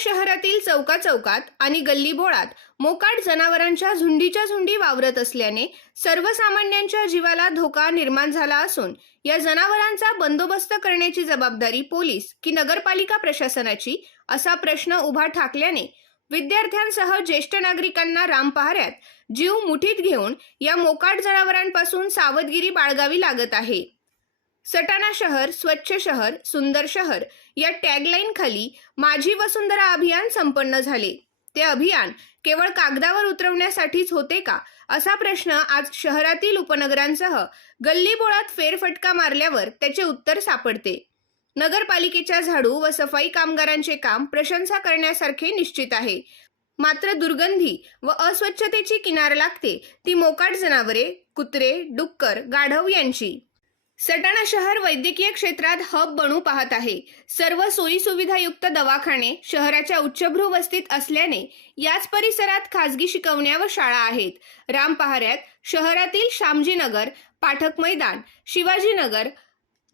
शहरातील चौका चौकात आणि गल्लीबोळात मोकाट जनावरांच्या झुंडीच्या झुंडी वावरत असल्याने सर्वसामान्यांच्या जीवाला धोका निर्माण झाला असून या जनावरांचा बंदोबस्त करण्याची जबाबदारी पोलीस की नगरपालिका प्रशासनाची असा प्रश्न उभा ठाकल्याने विद्यार्थ्यांसह ज्येष्ठ नागरिकांना रामपहाऱ्यात जीव मुठीत घेऊन या मोकाट जनावरांपासून सावधगिरी बाळगावी लागत आहे. सटाणा शहर स्वच्छ शहर सुंदर शहर या टॅगलाईन खाली माझी वसुंधरा अभियान संपन्न झाले. ते अभियान केवळ कागदावर उतरवण्यासाठीच होते का? असा प्रश्न आज शहरातील उपनगरांसह गल्लीबोळात फेरफटका मारल्यावर त्याचे उत्तर सापडते. नगरपालिकेच्या झाडू व सफाई कामगारांचे काम प्रशंसा करण्यासारखे निश्चित आहे. मात्र दुर्गंधी व अस्वच्छतेची किनार लागते ती मोकाट जनावरे कुत्रे डुक्कर गाढव यांची. सटाणा शहर वैद्यकीय क्षेत्रात हब बनू पाहत आहे. सर्व सोयी सुविधायुक्त दवाखाने शहराच्या उच्चभ्रू वस्तीत असल्याने याच परिसरात खासगी शिकवण्या व शाळा आहेत. राम पहाऱ्यात शहरातील शामजीनगर पाठक मैदान Shivajinagar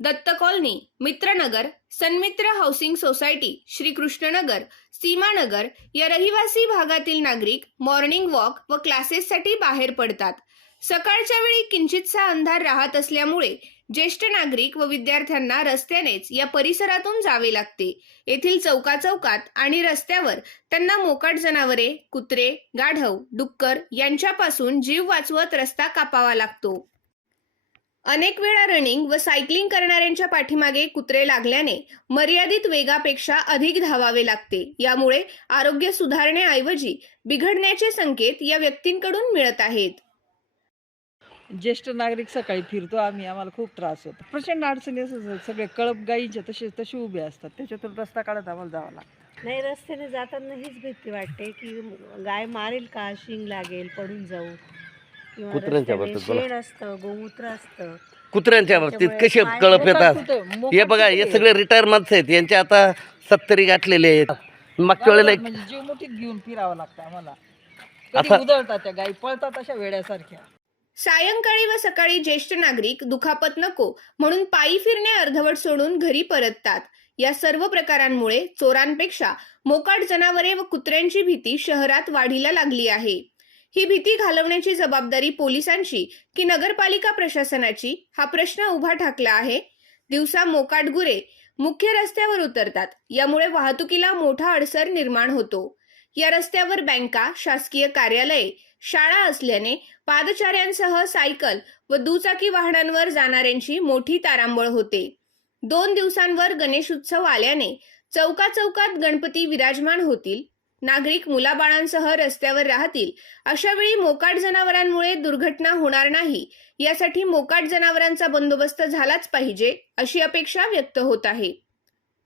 Datta colony Mitranagar Sanmitra housing society Shrikrishnanagar Seemanagar या रहिवासी भागातील नागरिक मॉर्निंग वॉक व क्लासेससाठी बाहेर पडतात. सकाळच्या वेळी किंचितसा अंधार राहत असल्यामुळे ज्येष्ठ नागरिक व विद्यार्थ्यांना रस्त्यानेच या परिसरातून जावे लागते. येथील चौकाचौकात आणि रस्त्यावर त्यांना मोकाट जनावरे कुत्रे गाढव डुक्कर यांच्यापासून जीव वाचवत रस्ता कापावा लागतो. अनेक वेळा रनिंग व सायकलिंग करणाऱ्यांच्या पाठीमागे कुत्रे लागल्याने मर्यादित वेगापेक्षा अधिक धावावे लागते. यामुळे आरोग्य सुधारण्याऐवजी बिघडण्याचे संकेत या व्यक्तींकडून मिळत आहेत. ज्येष्ठ नागरिक सकाळी फिरतो आम्ही आम्हाला खूप त्रास होतो. प्रचंड अडचणी असतात सगळे कळप गाईचे तसे तसे उभे असतात. त्याच्यातून रस्ता काढत आम्हाला जावं लागतं. नाही रस्त्याने जाताना हीच भीती वाटते की गाय मारेल का शिंग लागेल पडून जाऊ. कुत्र्यांच्या बाबतीत बोला. शेण असतं गोमूत्र असतं. कुत्र्यांच्या बाबतीत कसे कळप येतात? हे बघा हे? सगळे रिटायर माणसं आहेत यांचे आता सत्तरी गाठलेले आहेत. मागच्या वेळेला एक म्हणजे जीव मुठीत घेऊन फिरावं लागतं आम्हाला. कधी आता- उधळतात त्या गाई पळतात अशा वेड्यासारख्या. सायंकाळी व सकाळी ज्येष्ठ नागरिक दुखापत नको म्हणून पायी फिरणे अर्धवट सोडून घरी परततात. या सर्व प्रकारांमुळे चोरांपेक्षा मोकाट जनावरे व कुत्र्यांची भीती शहरात वाढीला लागली आहे. ही भीती घालवण्याची जबाबदारी पोलिसांची की नगरपालिका प्रशासनाची? हा प्रश्न उभा ठाकला आहे. दिवसा मोकाट गुरे मुख्य रस्त्यावर उतरतात. यामुळे वाहतुकीला मोठा अडसर निर्माण होतो. या रस्त्यावर बँका शासकीय कार्यालये शाळा असल्याने पादचाऱ्यांसह सायकल व दुचाकी वाहनांवर जाणाऱ्यांची मोठी तारांबळ होते. दोन दिवसांवर गणेश उत्सव आल्याने चौका चौकात गणपती विराजमान होतील. नागरिक मुलाबाळांसह रस्त्यावर राहतील. अशावेळी मोकाट जनावरांमुळे दुर्घटना होणार नाही. यासाठी मोकाट जनावरांचा बंदोबस्त झालाच पाहिजे अशी अपेक्षा व्यक्त होत आहे.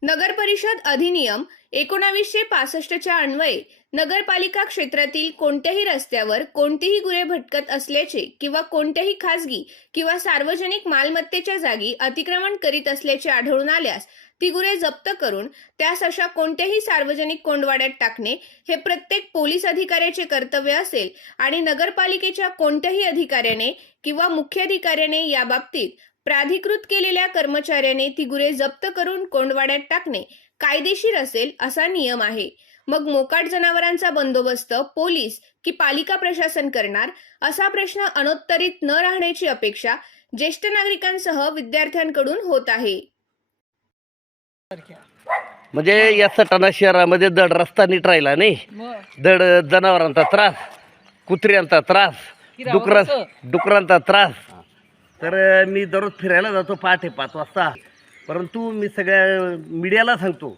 नगर परिषद अधिनियम एकोणावीसशे पासष्टच्या अन्वये नगरपालिका क्षेत्रातील कोणत्याही रस्त्यावर कोणतीही गुरे भटकत असल्याचे किंवा कोणत्याही खासगी किंवा सार्वजनिक मालमत्तेच्या जागी अतिक्रमण करीत असल्याचे आढळून आल्यास ती गुरे जप्त करून त्यास अशा कोणत्याही सार्वजनिक कोंडवाड्यात टाकणे हे प्रत्येक पोलीस अधिकाऱ्याचे कर्तव्य असेल आणि नगरपालिकेच्या कोणत्याही अधिकाऱ्याने किंवा मुख्याधिकाऱ्याने याबाबतीत प्राधिकृत केलेल्या कर्मचाऱ्याने ती गुरे जप्त करून कोंडवाड्यात टाकणे कायदेशीर असेल असा नियम आहे. मग मोकाट जनावरांचा बंदोबस्त पोलीस की पालिका प्रशासन करणार असा प्रश्न अनुत्तरित न राहण्याची अपेक्षा ज्येष्ठ नागरिकांसह विद्यार्थ्यांकडून होत आहे. म्हणजे या सटाणा शहरामध्ये दड रस्ता नीट राहिला नाही. दड जनावरांचा त्रास कुत्र्यांचा त्रास डुकरा डुकरांचा त्रास. तर मी दररोज फिरायला जातो पहाटे पाच वाजता. परंतु मी सगळ्या मीडियाला सांगतो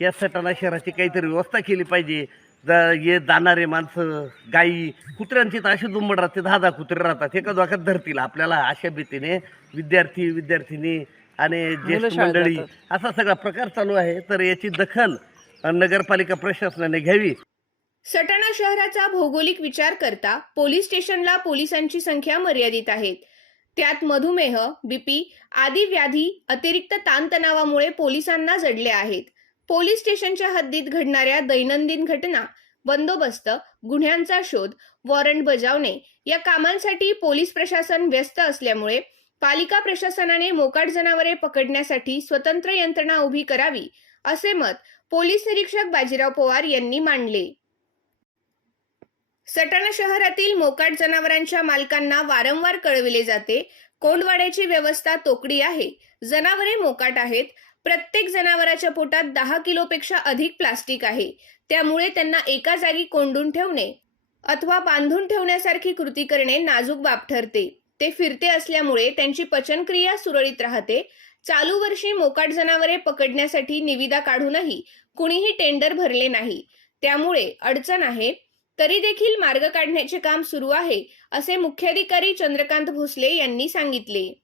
की या सटाणा शहराची काहीतरी व्यवस्था केली पाहिजे. ये जाणारे माणसं गाई कुत्र्यांची तर अशी दुंबड राहते दहा दहा कुत्रे राहतात. एका धोक्यात धरतील आपल्याला अशा भीतीने. विद्यार्थी विद्यार्थिनी आणि ज्येष्ठ शाळेत मंडळी. असा सगळा प्रकार चालू आहे. तर याची दखल नगरपालिका प्रशासनाने घ्यावी. सटाणा शहराचा भौगोलिक विचार करता पोलीस स्टेशनला पोलिसांची संख्या मर्यादित आहेत. त्यात मधुमेह बीपी आदी व्याधी अतिरिक्त ताणतणावामुळे पोलिसांना जडले आहेत. पोलीस स्टेशनच्या हद्दीत घडणाऱ्या दैनंदिन घटना बंदोबस्त गुन्ह्यांचा शोध वॉरंट बजावणे या कामांसाठी पोलीस प्रशासन व्यस्त असल्यामुळे पालिका प्रशासनाने मोकाट जनावरे पकडण्यासाठी स्वतंत्र यंत्रणा उभी करावी असे मत पोलीस निरीक्षक बाजीराव पवार यांनी मांडले. सटाणा शहरातील मोकाट जनावरांच्या मालकांना वारंवार कळविले जाते कोंडवाड्याची व्यवस्था तोकडी आहे जनावरे मोकाट आहेत प्रत्येक जनावराच्या पोटात दहा किलोपेक्षा अधिक प्लास्टिक आहे त्यामुळे त्यांना एका जागी कोंडून ठेवणे अथवा बांधून ठेवण्यासारखी कृती करणे नाजूक बाब ठरते. ते फिरते असल्यामुळे त्यांची पचनक्रिया सुरळीत राहते. चालू वर्षी मोकाट जनावरे पकडण्यासाठी निविदा काढूनही कुणीही टेंडर भरले नाही. त्यामुळे अडचण आहे. तरी देखील मार्ग काढण्याचे काम सुरू आहे असे मुख्याधिकारी चंद्रकांत भोसले यांनी सांगितले.